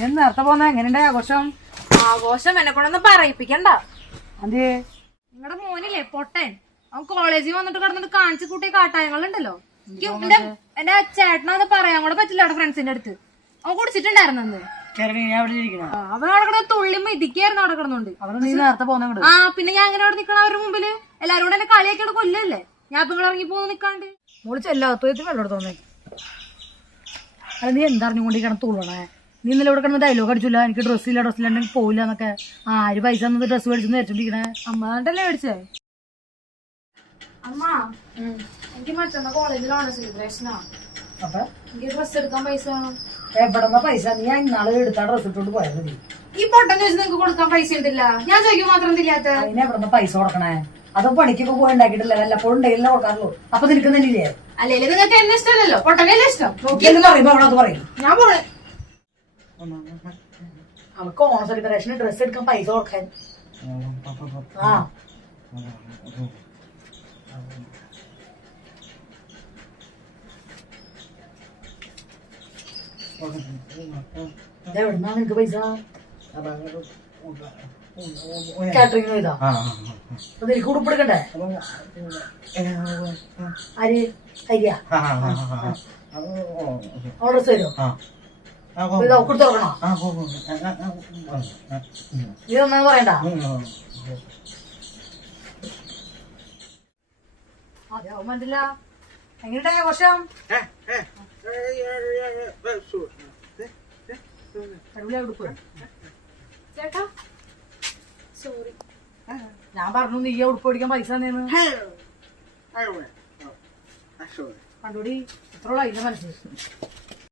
നേരത്തെ പോന്ന എങ്ങനെയുണ്ട് ആഘോഷം? ആഘോഷം എന്നെ കൊണ്ടൊന്നും പറയിപ്പിക്കണ്ട. അതെ, നിങ്ങളുടെ മോനില്ലേ പൊട്ടൻ, അവൻ കോളേജിൽ വന്നിട്ട് കിടന്നിട്ട് കാണിച്ചു കൂട്ടിയ കാട്ടായങ്ങളുണ്ടല്ലോ. എന്റെ ചേട്ടനത് പറയാൻ കൂടെ പറ്റില്ല അവിടെ ഫ്രണ്ട്സിന്റെ അടുത്ത്. അവൻ കുടിച്ചിട്ടുണ്ടായിരുന്നെന്ന്. അവൻ അവിടെ കിടന്ന് തുള്ളി മിതിക്കായിരുന്നു അവിടെ കിടന്നുണ്ട്. നേരത്തെ പോന്ന ആ പിന്നെ ഞാൻ അങ്ങനെ അവിടെ നിക്കണം അവരുടെ മുമ്പില്. എല്ലാരും കൂടെ എന്നെ കളിയാക്കിയോട് കൊല്ലല്ലേ. ഞാൻ ഇപ്പൊ ഇവിടെ ഇറങ്ങി പോകുന്ന നിക്കാണ്ട് മോളിച്ച് എല്ലാത്തോയത്ത് വെള്ളം തോന്നേ. അത് നീ എന്തറിഞ്ഞുകൊണ്ടിരിക്കണം തുള്ളണേ? നീ ഇന്നലെ ഇവിടെ കിടന്ന് ഡയലോഗ് അടിച്ചില്ല, എനിക്ക് ഡ്രസ്സില്ലെങ്കിൽ പോയില്ല എന്നൊക്കെ. ആര് പൈസ തന്നത് ഡ്രസ്സ് മേടിച്ചെന്ന് വെച്ചോണ്ടിരിക്കണേ? അമ്മണ്ടല്ലേ മേടിച്ചേ. അമ്മ എനിക്ക് മറ്റന്നാ കോളേജിലാണ് സെലിബ്രേഷനാ. അപ്പൊ എനിക്ക് ഡ്രസ് എടുക്കാൻ പൈസ വേണം. എവിടെന്ന പൈസ? നീ ഇന്നാള് എടുത്താ ഡ്രസ് ഇട്ടോണ്ട് പോയത് മതി. ഈ പൊട്ടൻ ചോദിച്ചു നിങ്ങക്ക് കൊടുക്കാൻ പൈസ ഉണ്ടില്ല, ഞാൻ ചോദിക്കും മാത്രം ഇല്ലാത്ത. അതിന് എവിടെന്ന പൈസ കൊടുക്കണേ? അതും പണിക്കൊക്കെ പോയി ഉണ്ടാക്കിയിട്ടില്ല, വല്ലപ്പോഴും ഉണ്ടെങ്കിലും കൊടുക്കാറുള്ളൂ. അപ്പൊ നിൽക്കുന്നില്ലേ? അല്ലെങ്കിൽ നിങ്ങൾക്ക് എന്നെ ഇഷ്ടമല്ലല്ലോ, പൊട്ടനല്ലേ ഇഷ്ടം. പറയുമ്പോ അവളത് പറയും. ഞാൻ പോണേ. അവൾക്ക് ഓണ സെലിബ്രേഷന് ഡ്രസ് എടുക്കാൻ പൈസ കൊടുക്കാൻ. ആ എവിടുന്നാ നിനക്ക് പൈസ? കാറ്ററിംഗ് ചെയ്താ എനിക്ക് ഉടുപ്പെടുക്കണ്ടേ? ആര് അരിയാ അവൾ ഡ്രസ് തരുമോ? കൊടുത്തു തുറക്കണോ? ഇതൊന്നും പറയണ്ട. അതെ മനസ്സില്ല. എങ്ങനെയുണ്ടാ ആഘോഷം? ചേട്ടാ സോറി, ഞാൻ പറഞ്ഞു നീ ഉടുപ്പ് പിടിക്കാൻ പൈസ തന്നേന്ന്. കണ്ടുപിടി എത്ര അതിന്റെ മനസ്സിൽ.